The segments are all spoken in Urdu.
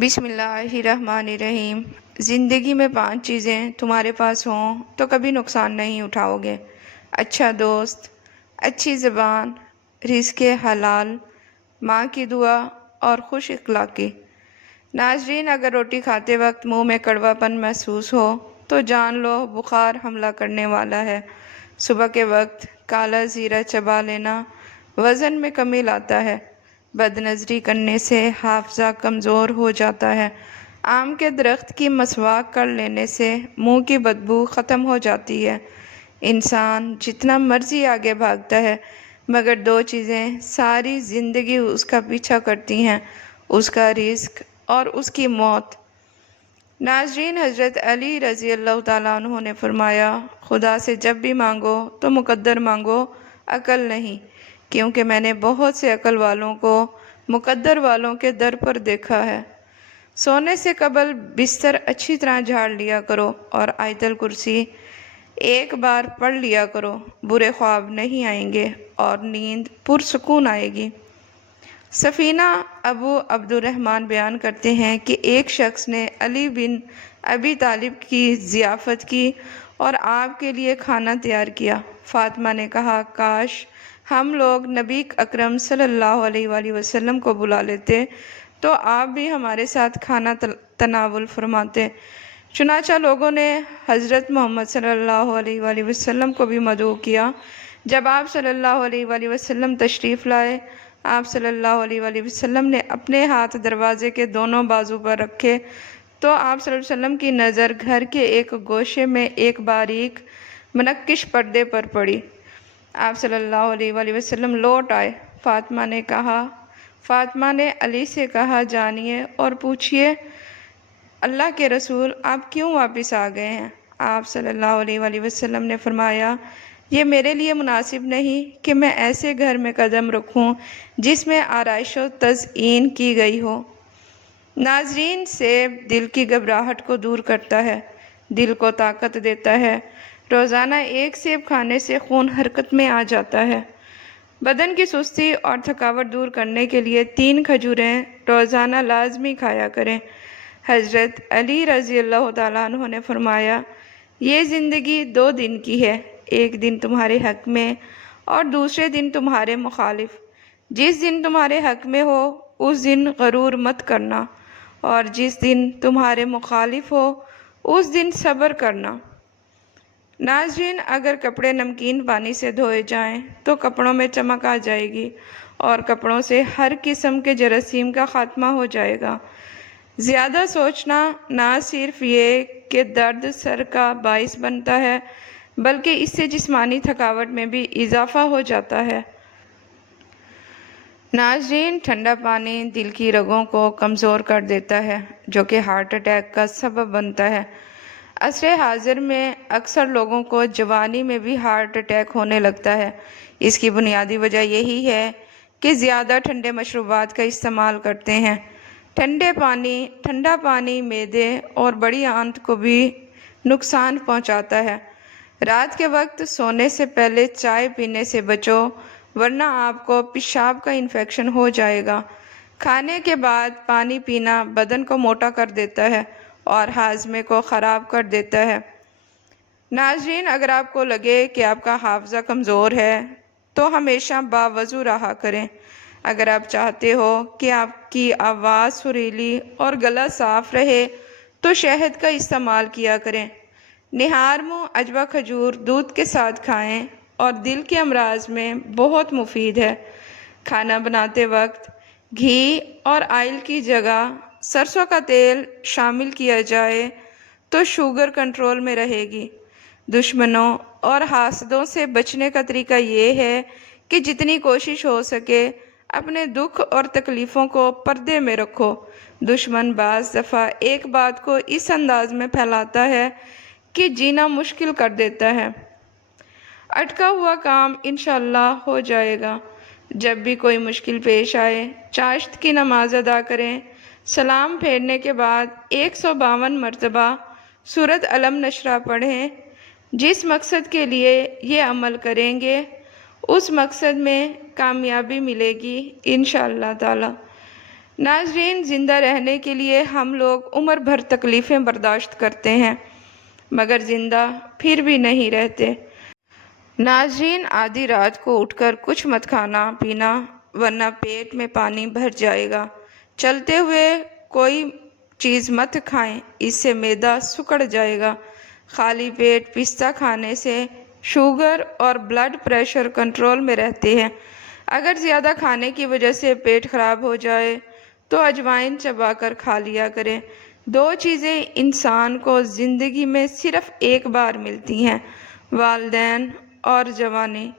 بسم اللہ الرحمن الرحیم۔ زندگی میں 5 چیزیں تمہارے پاس ہوں تو کبھی نقصان نہیں اٹھاؤ گے۔ اچھا دوست، اچھی زبان، رزق حلال، ماں کی دعا اور خوش اخلاقی۔ ناظرین، اگر روٹی کھاتے وقت منہ میں کڑوا پن محسوس ہو تو جان لو بخار حملہ کرنے والا ہے۔ صبح کے وقت کالا زیرہ چبا لینا وزن میں کمی لاتا ہے۔ بد نظری کرنے سے حافظہ کمزور ہو جاتا ہے۔ آم کے درخت کی مسواک کر لینے سے منہ کی بدبو ختم ہو جاتی ہے۔ انسان جتنا مرضی آگے بھاگتا ہے مگر 2 چیزیں ساری زندگی اس کا پیچھا کرتی ہیں، اس کا رزق اور اس کی موت۔ ناظرین، حضرت علی رضی اللہ تعالیٰ عنہ نے فرمایا، خدا سے جب بھی مانگو تو مقدر مانگو، عقل نہیں، کیونکہ میں نے بہت سے عقل والوں کو مقدر والوں کے در پر دیکھا ہے۔ سونے سے قبل بستر اچھی طرح جھاڑ لیا کرو اور آیت الکرسی ایک بار پڑھ لیا کرو، برے خواب نہیں آئیں گے اور نیند پرسکون آئے گی۔ سفینہ ابو عبد الرحمن بیان کرتے ہیں کہ ایک شخص نے علی بن ابی طالب کی ضیافت کی اور آپ کے لیے کھانا تیار کیا۔ فاطمہ نے کہا، کاش ہم لوگ نبی اکرم صلی اللہ علیہ وآلہ وسلم کو بلا لیتے تو آپ بھی ہمارے ساتھ کھانا تناول فرماتے۔ چنانچہ لوگوں نے حضرت محمد صلی اللہ علیہ وآلہ وسلم کو بھی مدعو کیا۔ جب آپ صلی اللہ علیہ وآلہ وسلم تشریف لائے، آپ صلی اللہ علیہ وآلہ وسلم نے اپنے ہاتھ دروازے کے دونوں بازو پر رکھے تو آپ صلی اللہ علیہ وسلم کی نظر گھر کے ایک گوشے میں ایک باریک منقش پردے پر پڑی۔ آپ صلی اللہ علیہ وآلہ وسلم لوٹ آئے۔ فاطمہ نے علی سے کہا، جانیے اور پوچھئے، اللہ کے رسول آپ کیوں واپس آ گئے ہیں؟ آپ صلی اللہ علیہ وآلہ وسلم نے فرمایا، یہ میرے لیے مناسب نہیں کہ میں ایسے گھر میں قدم رکھوں جس میں آرائش و تزئین کی گئی ہو۔ ناظرین، سیب دل کی گھبراہٹ کو دور کرتا ہے، دل کو طاقت دیتا ہے۔ روزانہ 1 سیب کھانے سے خون حرکت میں آ جاتا ہے۔ بدن کی سستی اور تھکاوٹ دور کرنے کے لیے 3 کھجوریں روزانہ لازمی کھایا کریں۔ حضرت علی رضی اللہ تعالیٰ عنہ نے فرمایا، یہ زندگی 2 دن کی ہے، ایک دن تمہارے حق میں اور دوسرے دن تمہارے مخالف۔ جس دن تمہارے حق میں ہو اس دن غرور مت کرنا اور جس دن تمہارے مخالف ہو اس دن صبر کرنا۔ ناظرین، اگر کپڑے نمکین پانی سے دھوئے جائیں تو کپڑوں میں چمک آ جائے گی اور کپڑوں سے ہر قسم کے جراثیم کا خاتمہ ہو جائے گا۔ زیادہ سوچنا نہ صرف یہ کہ درد سر کا باعث بنتا ہے بلکہ اس سے جسمانی تھکاوٹ میں بھی اضافہ ہو جاتا ہے۔ ناظرین، ٹھنڈا پانی دل کی رگوں کو کمزور کر دیتا ہے جو کہ ہارٹ اٹیک کا سبب بنتا ہے۔ عصر حاضر میں اکثر لوگوں کو جوانی میں بھی ہارٹ اٹیک ہونے لگتا ہے۔ اس کی بنیادی وجہ یہی ہے کہ زیادہ ٹھنڈے مشروبات کا استعمال کرتے ہیں۔ ٹھنڈا پانی معدے اور بڑی آنت کو بھی نقصان پہنچاتا ہے۔ رات کے وقت سونے سے پہلے چائے پینے سے بچو ورنہ آپ کو پیشاب کا انفیکشن ہو جائے گا۔ کھانے کے بعد پانی پینا بدن کو موٹا کر دیتا ہے اور ہاضمے کو خراب کر دیتا ہے۔ ناظرین، اگر آپ کو لگے کہ آپ کا حافظہ کمزور ہے تو ہمیشہ باوضو رہا کریں۔ اگر آپ چاہتے ہو کہ آپ کی آواز سریلی اور گلا صاف رہے تو شہد کا استعمال کیا کریں۔ نہار منہ عجوہ کھجور دودھ کے ساتھ کھائیں اور دل کے امراض میں بہت مفید ہے۔ کھانا بناتے وقت گھی اور آئل کی جگہ سرسوں کا تیل شامل کیا جائے تو شوگر کنٹرول میں رہے گی۔ دشمنوں اور حاسدوں سے بچنے کا طریقہ یہ ہے کہ جتنی کوشش ہو سکے اپنے دکھ اور تکلیفوں کو پردے میں رکھو۔ دشمن بعض دفعہ ایک بات کو اس انداز میں پھیلاتا ہے کہ جینا مشکل کر دیتا ہے۔ اٹکا ہوا کام انشاءاللہ ہو جائے گا۔ جب بھی کوئی مشکل پیش آئے، چاشت کی نماز ادا کریں۔ سلام پھیرنے کے بعد 152 مرتبہ سورۃ علم نشرہ پڑھیں۔ جس مقصد کے لیے یہ عمل کریں گے اس مقصد میں کامیابی ملے گی انشاءاللہ تعالی۔ ناظرین، زندہ رہنے کے لیے ہم لوگ عمر بھر تکلیفیں برداشت کرتے ہیں مگر زندہ پھر بھی نہیں رہتے۔ ناظرین، آدھی رات کو اٹھ کر کچھ مت کھانا پینا ورنہ پیٹ میں پانی بھر جائے گا۔ چلتے ہوئے کوئی چیز مت کھائیں، اس سے معدہ سکڑ جائے گا۔ خالی پیٹ پستہ کھانے سے شوگر اور بلڈ پریشر کنٹرول میں رہتے ہیں۔ اگر زیادہ کھانے کی وجہ سے پیٹ خراب ہو جائے تو اجوائن چبا کر کھا لیا کریں۔ دو چیزیں انسان کو زندگی میں صرف ایک بار ملتی ہیں، والدین اور جوانی۔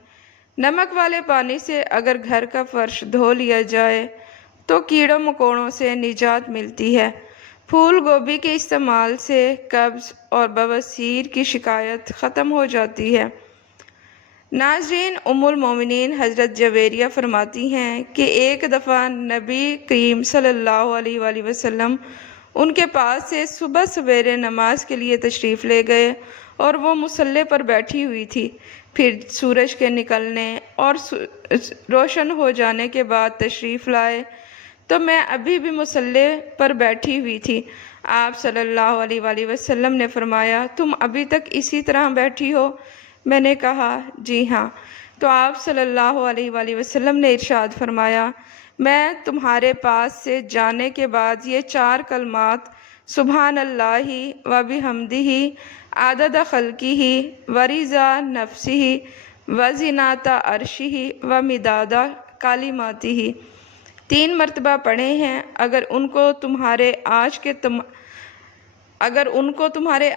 نمک والے پانی سے اگر گھر کا فرش دھو لیا جائے تو کیڑوں مکوڑوں سے نجات ملتی ہے۔ پھول گوبھی کے استعمال سے قبض اور بواسیر کی شکایت ختم ہو جاتی ہے۔ ناظرین، ام المومنین حضرت جویریہ فرماتی ہیں کہ ایک دفعہ نبی کریم صلی اللہ علیہ وآلہ وسلم ان کے پاس سے صبح سویرے نماز کے لیے تشریف لے گئے اور وہ مصلی پر بیٹھی ہوئی تھی۔ پھر سورج کے نکلنے اور روشن ہو جانے کے بعد تشریف لائے تو میں ابھی بھی مصلی پر بیٹھی ہوئی تھی۔ آپ صلی اللہ علیہ وآلہ وسلم نے فرمایا، تم ابھی تک اسی طرح بیٹھی ہو؟ میں نے کہا، جی ہاں۔ تو آپ صلی اللہ علیہ وآلہ وسلم نے ارشاد فرمایا، میں تمہارے پاس سے جانے کے بعد یہ 4 کلمات سبحان اللہ و بحمدہ عدد خلقہ و رضا نفسہ و زینت عرشہ و مداد کلماتہ 3 مرتبہ پڑھے ہیں۔ اگر ان کو تمہارے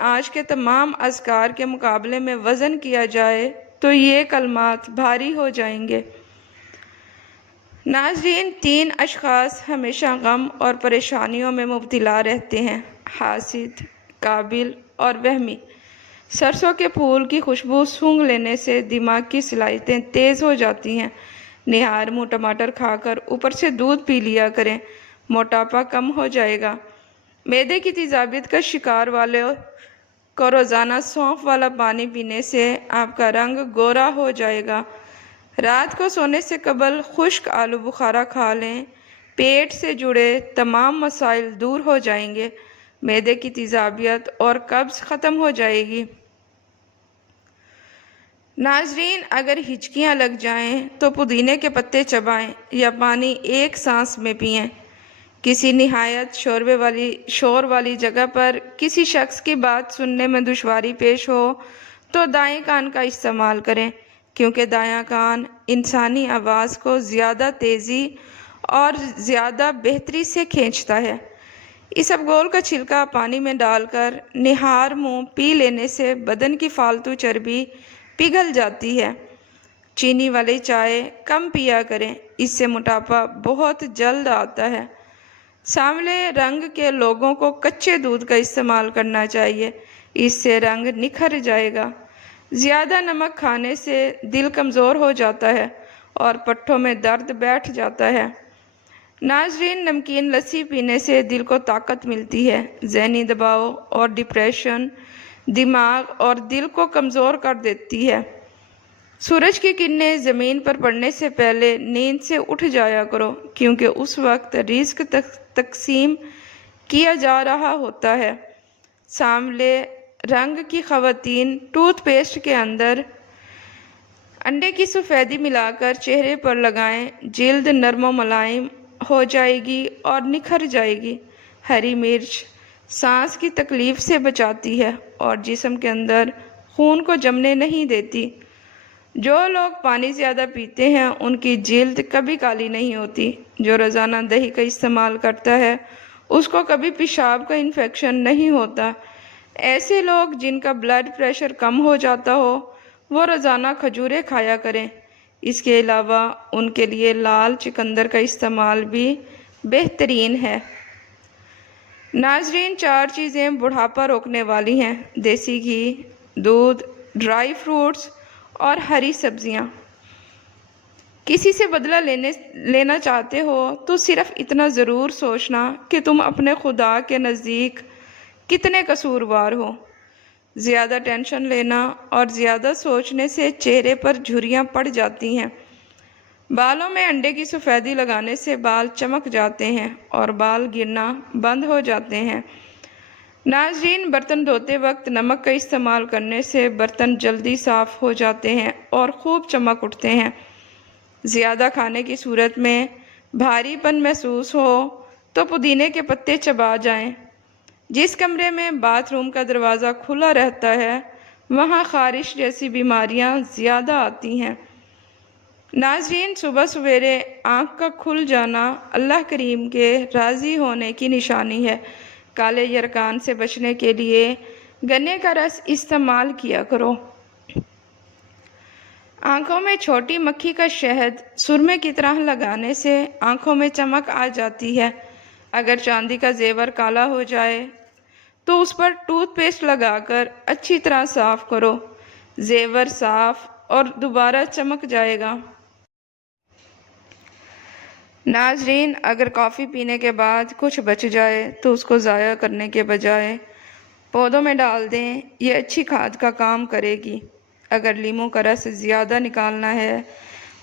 آج کے تمام اذکار کے مقابلے میں وزن کیا جائے تو یہ کلمات بھاری ہو جائیں گے۔ ناظرین، 3 اشخاص ہمیشہ غم اور پریشانیوں میں مبتلا رہتے ہیں، حاسد، قابل اور وہمی۔ سرسوں کے پھول کی خوشبو سونگھ لینے سے دماغ کی صلاحیتیں تیز ہو جاتی ہیں۔ نہار منہ ٹماٹر کھا کر اوپر سے دودھ پی لیا کریں، موٹاپا کم ہو جائے گا۔ معدے کی تیزابیت کا شکار والوں کو روزانہ سونف والا پانی پینے سے آپ کا رنگ گورا ہو جائے گا۔ رات کو سونے سے قبل خشک آلو بخارا کھا لیں، پیٹ سے جڑے تمام مسائل دور ہو جائیں گے، معدے کی تیزابیت اور قبض ختم ہو جائے گی۔ ناظرین، اگر ہچکیاں لگ جائیں تو پودینے کے پتے چبائیں یا پانی ایک سانس میں پئیں۔ کسی نہایت شور والی جگہ پر کسی شخص کی بات سننے میں دشواری پیش ہو تو دائیں کان کا استعمال کریں، کیونکہ دایاں کان انسانی آواز کو زیادہ تیزی اور زیادہ بہتری سے کھینچتا ہے۔ اسبگول کا چھلکا پانی میں ڈال کر نہار منہ پی لینے سے بدن کی فالتو چربی پگھل جاتی ہے۔ چینی والی چائے کم پیا کریں، اس سے موٹاپا بہت جلد آتا ہے۔ سانولے رنگ کے لوگوں کو کچے دودھ کا استعمال کرنا چاہیے، اس سے رنگ نکھر جائے گا۔ زیادہ نمک کھانے سے دل کمزور ہو جاتا ہے اور پٹھوں میں درد بیٹھ جاتا ہے۔ ناظرین، نمکین لسی پینے سے دل کو طاقت ملتی ہے۔ ذہنی دباؤ اور ڈپریشن دماغ اور دل کو کمزور کر دیتی ہے۔ سورج کی کرنیں زمین پر پڑنے سے پہلے نیند سے اٹھ جایا کرو، کیونکہ اس وقت رزق تقسیم کیا جا رہا ہوتا ہے۔ سانولے رنگ کی خواتین ٹوتھ پیسٹ کے اندر انڈے کی سفیدی ملا کر چہرے پر لگائیں، جلد نرم و ملائم ہو جائے گی اور نکھر جائے گی۔ ہری مرچ سانس کی تکلیف سے بچاتی ہے اور جسم کے اندر خون کو جمنے نہیں دیتی۔ جو لوگ پانی زیادہ پیتے ہیں ان کی جلد کبھی کالی نہیں ہوتی۔ جو روزانہ دہی کا استعمال کرتا ہے اس کو کبھی پیشاب کا انفیکشن نہیں ہوتا۔ ایسے لوگ جن کا بلڈ پریشر کم ہو جاتا ہو وہ روزانہ کھجوریں کھایا کریں۔ اس کے علاوہ ان کے لیے لال چقندر کا استعمال بھی بہترین ہے۔ ناظرین، 4 چیزیں بڑھاپا روکنے والی ہیں: دیسی گھی، دودھ، ڈرائی فروٹس اور ہری سبزیاں۔ کسی سے بدلہ لینا چاہتے ہو تو صرف اتنا ضرور سوچنا کہ تم اپنے خدا کے نزدیک کتنے قصوروار ہو۔ زیادہ ٹینشن لینا اور زیادہ سوچنے سے چہرے پر جھریاں پڑ جاتی ہیں۔ بالوں میں انڈے کی سفیدی لگانے سے بال چمک جاتے ہیں اور بال گرنا بند ہو جاتے ہیں۔ ناظرین، برتن دھوتے وقت نمک کا استعمال کرنے سے برتن جلدی صاف ہو جاتے ہیں اور خوب چمک اٹھتے ہیں۔ زیادہ کھانے کی صورت میں بھاری پن محسوس ہو تو پودینے کے پتے چبا جائیں۔ جس کمرے میں باتھ روم کا دروازہ کھلا رہتا ہے وہاں خارش جیسی بیماریاں زیادہ آتی ہیں۔ ناظرین، صبح سویرے آنکھ کا کھل جانا اللہ کریم کے راضی ہونے کی نشانی ہے۔ کالے یرقان سے بچنے کے لیے گنے کا رس استعمال کیا کرو۔ آنکھوں میں چھوٹی مکھی کا شہد سرمے کی طرح لگانے سے آنکھوں میں چمک آ جاتی ہے۔ اگر چاندی کا زیور کالا ہو جائے تو اس پر ٹوتھ پیسٹ لگا کر اچھی طرح صاف کرو، زیور صاف اور دوبارہ چمک جائے گا۔ ناظرین، اگر کافی پینے کے بعد کچھ بچ جائے تو اس کو ضائع کرنے کے بجائے پودوں میں ڈال دیں، یہ اچھی کھاد کا کام کرے گی۔ اگر لیموں کا رس زیادہ نکالنا ہے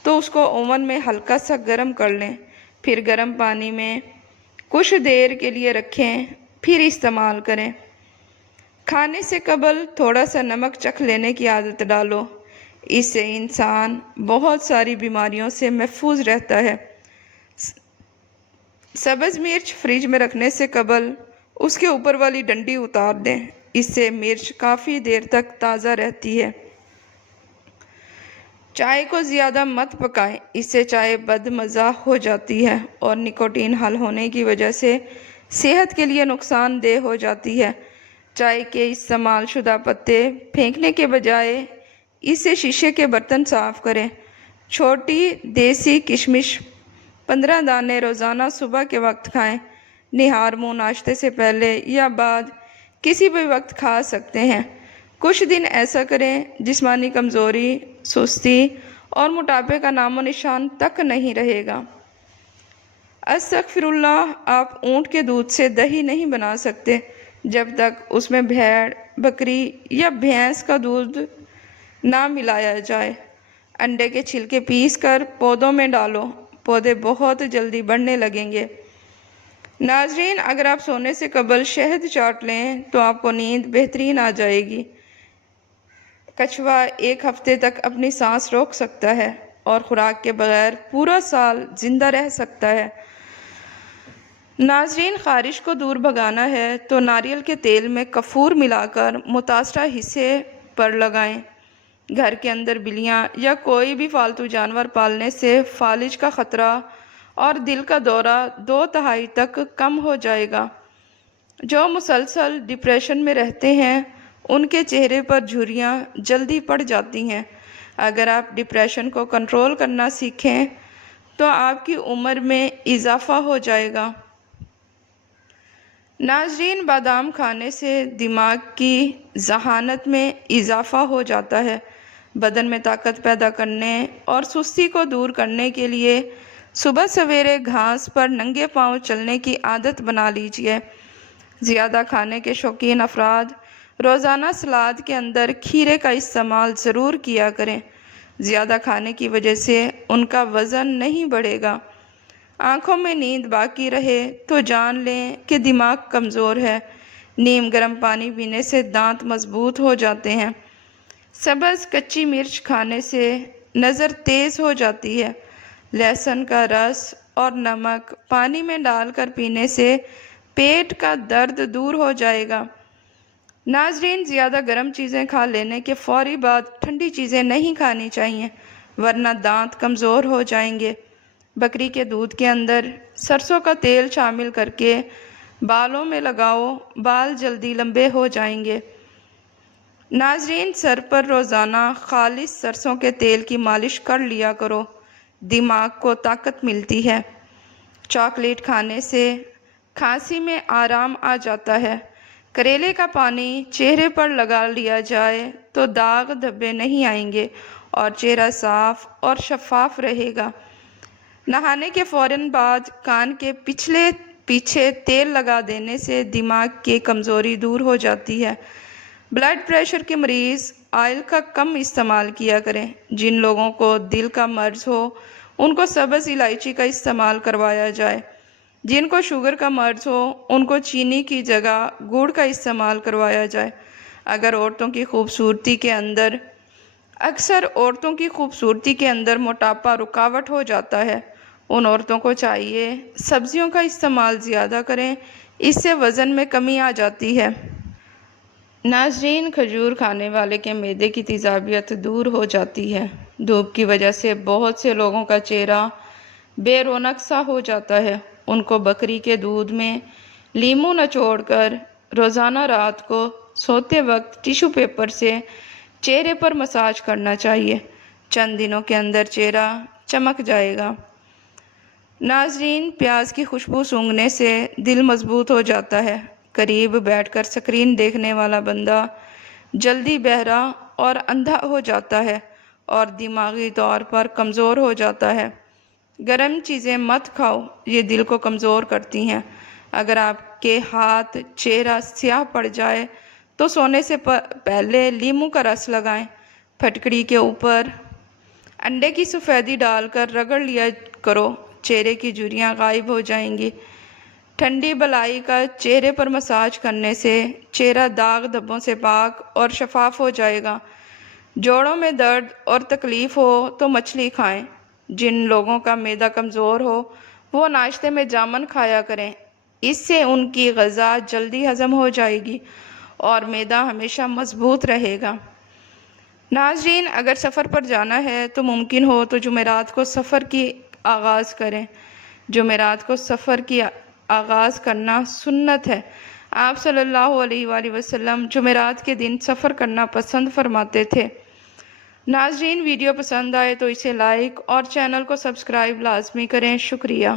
تو اس کو اوون میں ہلکا سا گرم کر لیں، پھر گرم پانی میں کچھ دیر کے لیے رکھیں، پھر استعمال کریں۔ کھانے سے قبل تھوڑا سا نمک چکھ لینے کی عادت ڈالو، اس سے انسان بہت ساری بیماریوں سے محفوظ رہتا ہے۔ سبز مرچ فریج میں رکھنے سے قبل اس کے اوپر والی ڈنڈی اتار دیں، اس سے مرچ کافی دیر تک تازہ رہتی ہے۔ چائے کو زیادہ مت پکائیں، اس سے چائے بد مزہ ہو جاتی ہے اور نکوٹین حل ہونے کی وجہ سے صحت کے لیے نقصان دہ ہو جاتی ہے۔ چائے کے استعمال شدہ پتے پھینکنے کے بجائے اس سے شیشے کے برتن صاف کریں۔ چھوٹی دیسی کشمش 15 دانے روزانہ صبح کے وقت کھائیں۔ نہار منہ ناشتے سے پہلے یا بعد کسی بھی وقت کھا سکتے ہیں۔ کچھ دن ایسا کریں، جسمانی کمزوری، سستی اور موٹاپے کا نام و نشان تک نہیں رہے گا۔ استغفر اللہ، آپ اونٹ کے دودھ سے دہی نہیں بنا سکتے جب تک اس میں بھیڑ، بکری یا بھینس کا دودھ نہ ملایا جائے۔ انڈے کے چھلکے پیس کر پودوں میں ڈالو، پودے بہت جلدی بڑھنے لگیں گے۔ ناظرین، اگر آپ سونے سے قبل شہد چاٹ لیں تو آپ کو نیند بہترین آ جائے گی۔ کچھوا 1 ہفتے تک اپنی سانس روک سکتا ہے اور خوراک کے بغیر پورا سال زندہ رہ سکتا ہے۔ ناظرین، خارش کو دور بھگانا ہے تو ناریل کے تیل میں کافور ملا کر متاثرہ حصے پر لگائیں۔ گھر کے اندر بلیاں یا کوئی بھی پالتو جانور پالنے سے فالج کا خطرہ اور دل کا دورہ 2/3 تک کم ہو جائے گا۔ جو مسلسل ڈپریشن میں رہتے ہیں ان کے چہرے پر جھریاں جلدی پڑ جاتی ہیں۔ اگر آپ ڈپریشن کو کنٹرول کرنا سیکھیں تو آپ کی عمر میں اضافہ ہو جائے گا۔ ناظرین، بادام کھانے سے دماغ کی ذہانت میں اضافہ ہو جاتا ہے۔ بدن میں طاقت پیدا کرنے اور سستی کو دور کرنے کے لیے صبح سویرے گھاس پر ننگے پاؤں چلنے کی عادت بنا لیجیے۔ زیادہ کھانے کے شوقین افراد روزانہ سلاد کے اندر کھیرے کا استعمال ضرور کیا کریں۔ زیادہ کھانے کی وجہ سے ان کا وزن نہیں بڑھے گا۔ آنکھوں میں نیند باقی رہے تو جان لیں کہ دماغ کمزور ہے۔ نیم گرم پانی پینے سے دانت مضبوط ہو جاتے ہیں۔ سبز کچی مرچ کھانے سے نظر تیز ہو جاتی ہے۔ لہسن کا رس اور نمک پانی میں ڈال کر پینے سے پیٹ کا درد دور ہو جائے گا۔ ناظرین، زیادہ گرم چیزیں کھا لینے کے فوری بعد ٹھنڈی چیزیں نہیں کھانی چاہیے ورنہ دانت کمزور ہو جائیں گے۔ بکری کے دودھ کے اندر سرسوں کا تیل شامل کر کے بالوں میں لگاؤ، بال جلدی لمبے ہو جائیں گے۔ ناظرین، سر پر روزانہ خالص سرسوں کے تیل کی مالش کر لیا کرو، دماغ کو طاقت ملتی ہے۔ چاکلیٹ کھانے سے کھانسی میں آرام آ جاتا ہے۔ کریلے کا پانی چہرے پر لگا لیا جائے تو داغ دھبے نہیں آئیں گے اور چہرہ صاف اور شفاف رہے گا۔ نہانے کے فوراً بعد کان کے پیچھے تیل لگا دینے سے دماغ کی کمزوری دور ہو جاتی ہے۔ بلڈ پریشر کے مریض آئل کا کم استعمال کیا کریں۔ جن لوگوں کو دل کا مرض ہو ان کو سبز الائچی کا استعمال کروایا جائے۔ جن کو شوگر کا مرض ہو ان کو چینی کی جگہ گڑ کا استعمال کروایا جائے۔ اگر اکثر عورتوں کی خوبصورتی کے اندر موٹاپا رکاوٹ ہو جاتا ہے، ان عورتوں کو چاہیے سبزیوں کا استعمال زیادہ کریں، اس سے وزن میں کمی آ جاتی ہے۔ ناظرین، کھجور کھانے والے کے معدے کی تیزابیت دور ہو جاتی ہے۔ دھوپ کی وجہ سے بہت سے لوگوں کا چہرہ بے رونق سا ہو جاتا ہے۔ ان کو بکری کے دودھ میں لیموں نچوڑ کر روزانہ رات کو سوتے وقت ٹیشو پیپر سے چہرے پر مساج کرنا چاہیے۔ چند دنوں کے اندر چہرہ چمک جائے گا۔ ناظرین، پیاز کی خوشبو سونگھنے سے دل مضبوط ہو جاتا ہے۔ قریب بیٹھ کر سکرین دیکھنے والا بندہ جلدی بہرا اور اندھا ہو جاتا ہے اور دماغی طور پر کمزور ہو جاتا ہے۔ گرم چیزیں مت کھاؤ، یہ دل کو کمزور کرتی ہیں۔ اگر آپ کے ہاتھ چہرہ سیاہ پڑ جائے تو سونے سے پہلے لیموں کا رس لگائیں۔ پھٹکڑی کے اوپر انڈے کی سفیدی ڈال کر رگڑ لیا کرو، چہرے کی جھریاں غائب ہو جائیں گی۔ ٹھنڈی بلائی کا چہرے پر مساج کرنے سے چہرہ داغ دھبوں سے پاک اور شفاف ہو جائے گا۔ جوڑوں میں درد اور تکلیف ہو تو مچھلی کھائیں۔ جن لوگوں کا معدہ کمزور ہو وہ ناشتے میں جامن کھایا کریں، اس سے ان کی غذا جلدی ہضم ہو جائے گی اور معدہ ہمیشہ مضبوط رہے گا۔ ناظرین، اگر سفر پر جانا ہے تو ممکن ہو تو جمعرات کو سفر کی آغاز کریں۔ جمعرات کو سفر کی آغاز کرنا سنت ہے۔ آپ صلی اللہ علیہ وآلہ وسلم جمعرات کے دن سفر کرنا پسند فرماتے تھے۔ ناظرین، ویڈیو پسند آئے تو اسے لائک اور چینل کو سبسکرائب لازمی کریں۔ شکریہ۔